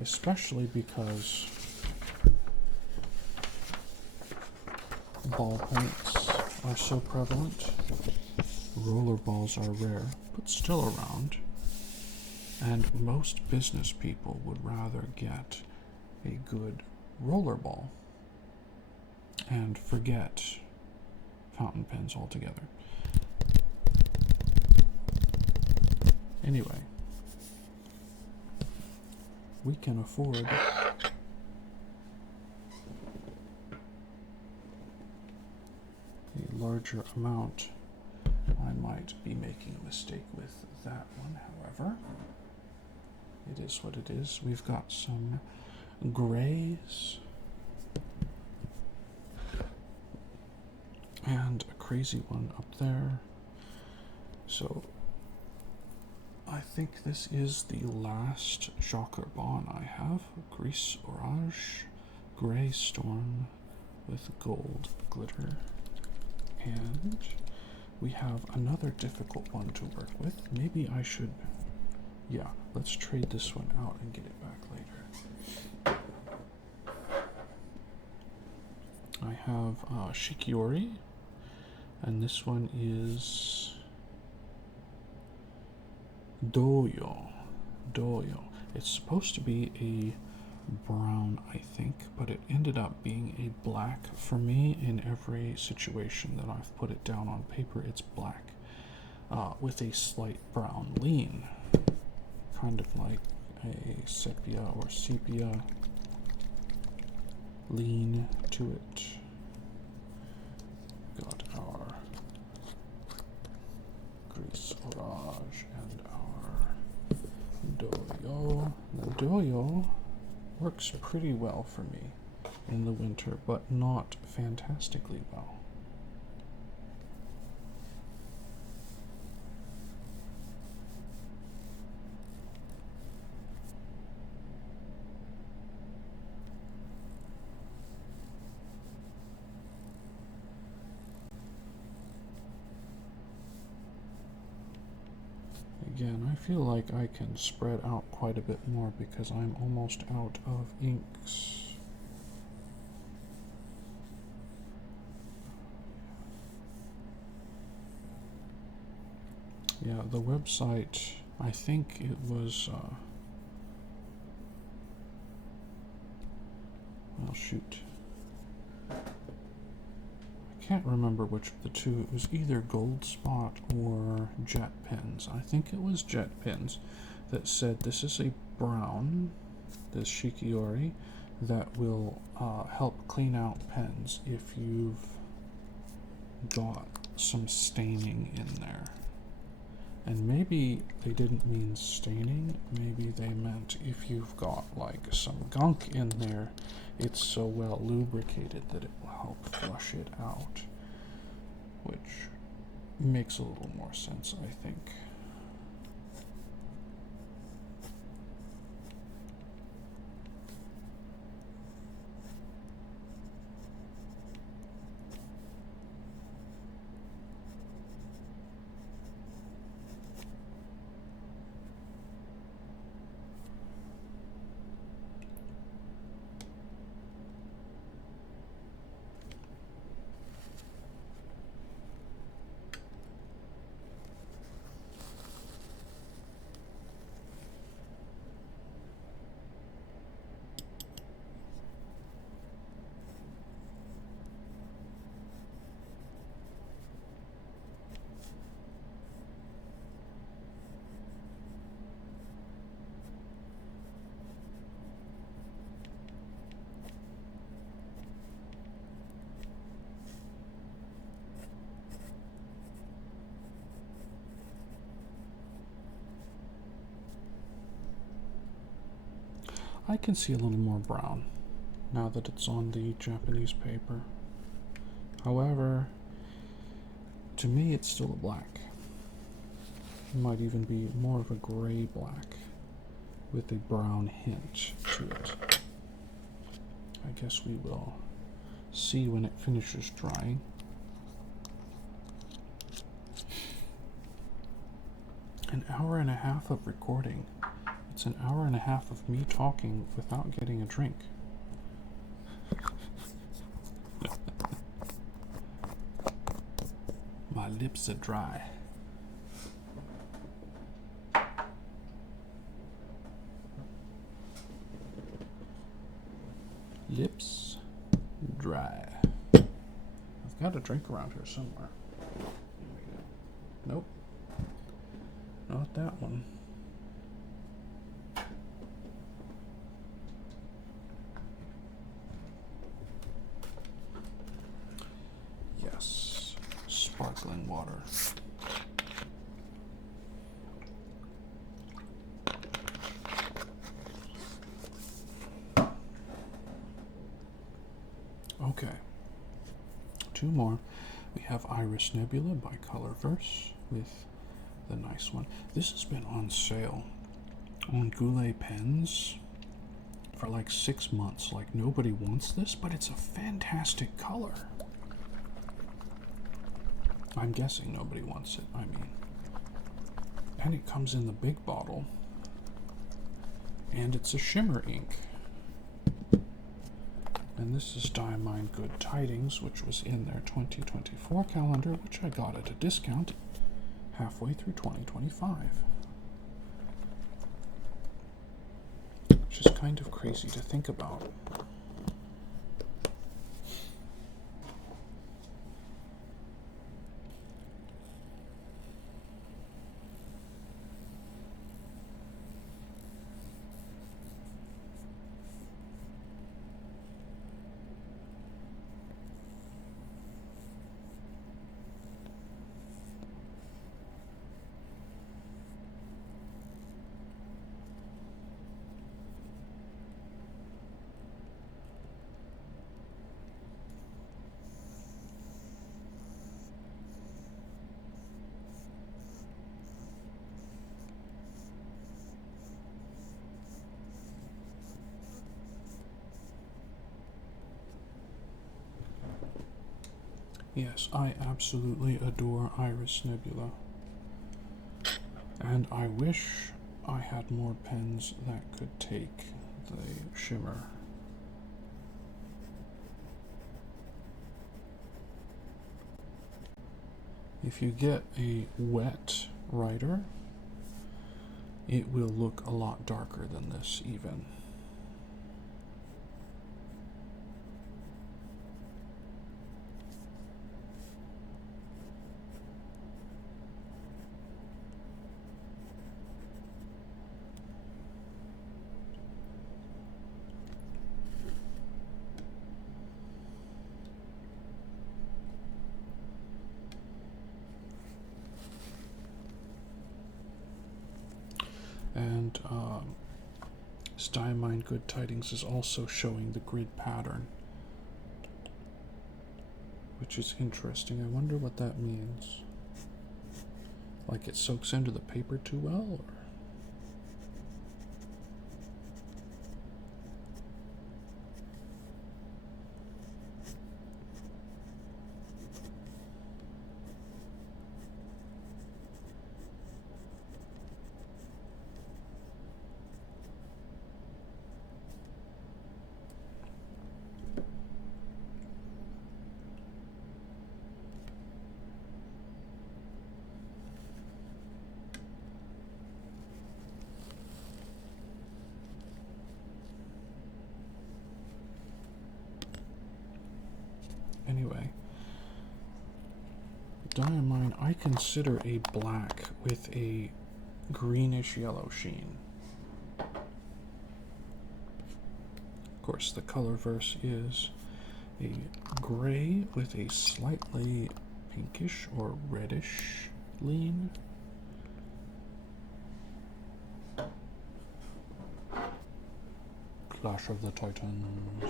especially because ball paints are so prevalent. Roller balls are rare, but still around. And most business people would rather get a good roller ball and forget fountain pens altogether. Anyway, we can afford a larger amount. I might be making a mistake with that one, however. It is what it is. We've got some grays and a crazy one up there. So I think this is the last Jacques Herbin I have. Gris Orage, Grey Storm with gold glitter. And we have another difficult one to work with. Maybe I should... Yeah, let's trade this one out and get it back later. I have Shikiori, and this one is Doyo. It's supposed to be a brown, I think, but it ended up being a black. For me, in every situation that I've put it down on paper, it's black with a slight brown lean, kind of like a sepia or sepia lean to it. Got our Gris Orage and our Doyo. The Doyo works pretty well for me in the winter, but not fantastically well. Again, I feel like I can spread out quite a bit more because I'm almost out of inks. Yeah, the website, I think it was, well, shoot. I can't remember which of the two. It was either Gold Spot or Jet Pens. I think it was Jet Pens that said this is a brown, this Shikiori, that will help clean out pens if you've got some staining in there. And maybe they didn't mean staining, maybe they meant if you've got like some gunk in there, it's so well lubricated that it will help flush it out, which makes a little more sense, I think. I can see a little more brown now that it's on the Japanese paper. However, to me it's still a black. It might even be more of a gray black with a brown hint to it. I guess we will see when it finishes drying. An hour and a half of recording. It's an hour and a half of me talking without getting a drink. My lips are dry. Lips dry. I've got a drink around here somewhere. Nope. Not that one. Yes. Sparkling water. Okay. Two more. We have Iris Nebula by Colorverse with the nice one. This has been on sale on Goulet pens for like 6 months. Like, nobody wants this, but it's a fantastic color. I'm guessing nobody wants it, I mean. And it comes in the big bottle. And it's a shimmer ink. And this is Diamine Good Tidings, which was in their 2024 calendar, which I got at a discount halfway through 2025. Which is kind of crazy to think about. Yes, I absolutely adore Iris Nebula. And I wish I had more pens that could take the shimmer. If you get a wet writer, it will look a lot darker than this even. And Diamine Good Tidings is also showing the grid pattern, which is interesting. I wonder what that means. Like it soaks into the paper too well, or? Anyway, Diamine I consider a black with a greenish yellow sheen. Of course, the Colorverse is a gray with a slightly pinkish or reddish lean. Clash of the Titans.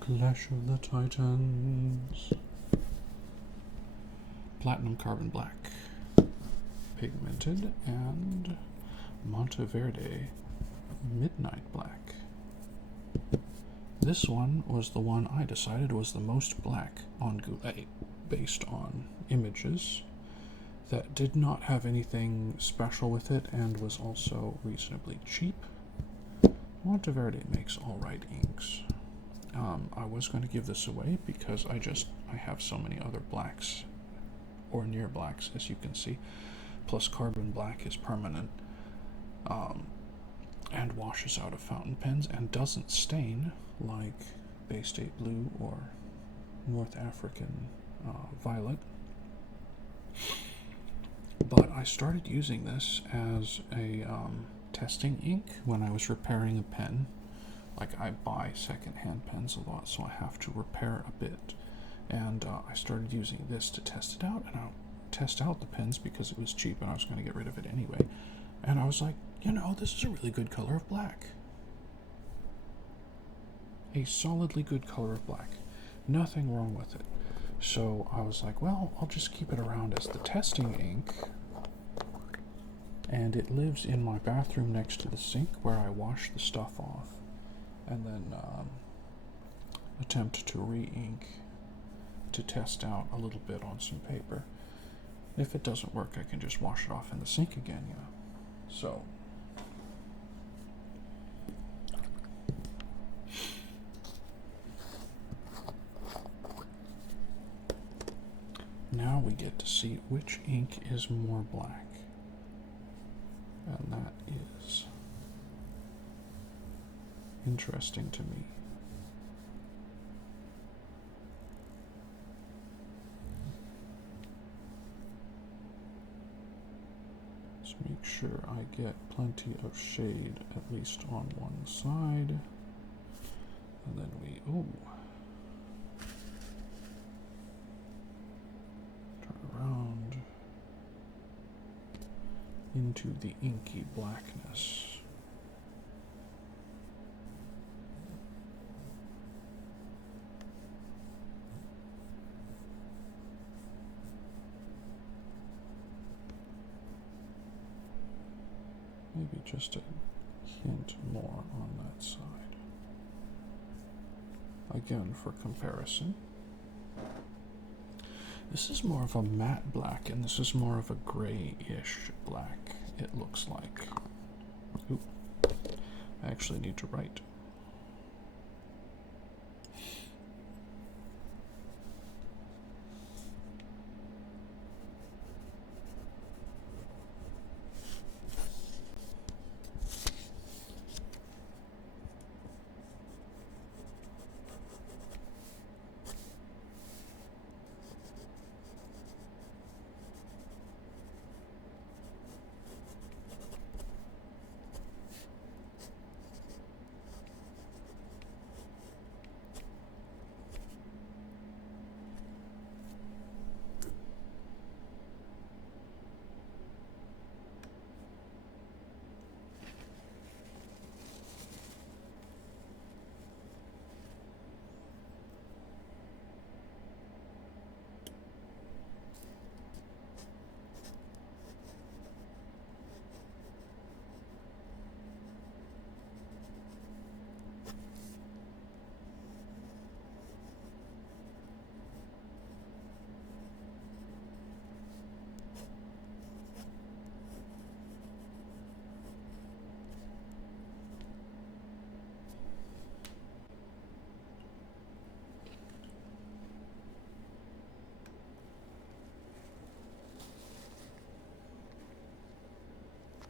Clash of the Titans. Platinum Carbon Black. Pigmented. And Monteverde Midnight Black. This one was the one I decided was the most black on Goulet based on images. that did not have anything special with it and was also reasonably cheap. Monteverde makes alright inks. I was going to give this away because I have so many other blacks, or near blacks, as you can see. Plus carbon black is permanent, and washes out of fountain pens and doesn't stain like Bay State Blue or North African Violet. But I started using this as a testing ink when I was repairing a pen. Like, I buy secondhand pens a lot, so I have to repair a bit. And I started using this to test it out, and I'll test out the pens because it was cheap and I was going to get rid of it anyway. And I was like, you know, this is a really good color of black. A solidly good color of black. Nothing wrong with it. So I was like, well, I'll just keep it around as the testing ink. And it lives in my bathroom next to the sink where I wash the stuff off. And then attempt to re-ink to test out a little bit on some paper. If it doesn't work, I can just wash it off in the sink again, you know. So now we get to see which ink is more black. And that is interesting to me. Let's make sure I get plenty of shade at least on one side. And then we, turn around into the inky blackness. Maybe just a hint more on that side. Again, for comparison. This is more of a matte black, and this is more of a grayish black, it looks like. Oop. I actually need to write.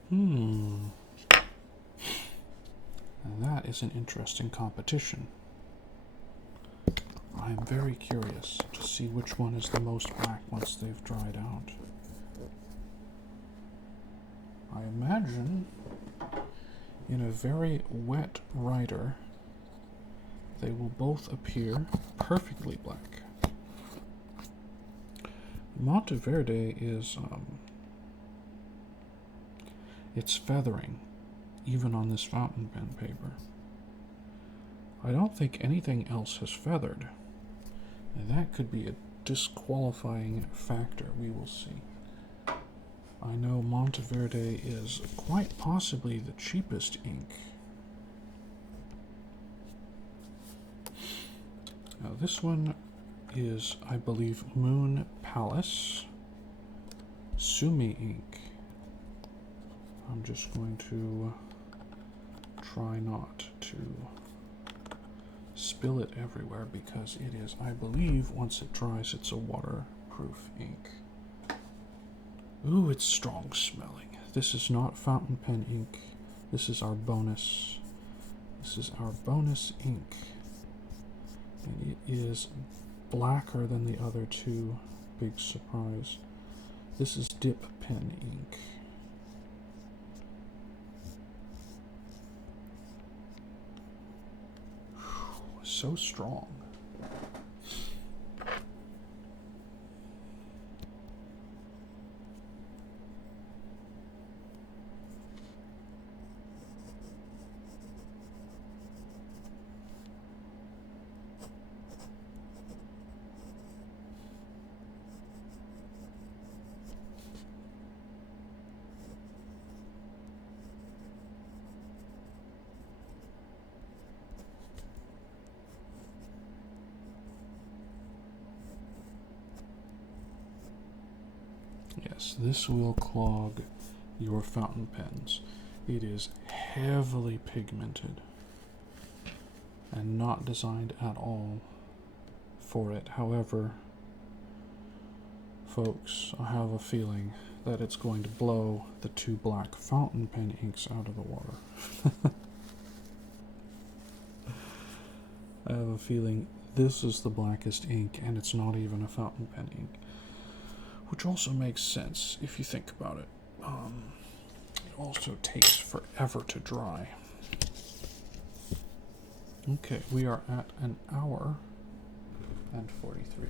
And that is an interesting competition. I am very curious to see which one is the most black once they've dried out. I imagine in a very wet writer, they will both appear perfectly black. Monteverde is, it's feathering, even on this fountain pen paper. I don't think anything else has feathered. And that could be a disqualifying factor, we will see. I know Monteverde is quite possibly the cheapest ink. Now this one is, I believe, Moon Palace Sumi ink. I'm just going to try not to spill it everywhere because it is, I believe, once it dries, it's a waterproof ink. Ooh, it's strong smelling. This is not fountain pen ink. This is our bonus. This is our bonus ink. And it is blacker than the other two. Big surprise. This is dip pen ink. Whew, so strong. Yes, this will clog your fountain pens. It is heavily pigmented and not designed at all for it. However, folks, I have a feeling that it's going to blow the two black fountain pen inks out of the water. I have a feeling this is the blackest ink and it's not even a fountain pen ink. Which also makes sense if you think about it. It also takes forever to dry. Okay, we are at 1 hour and 43.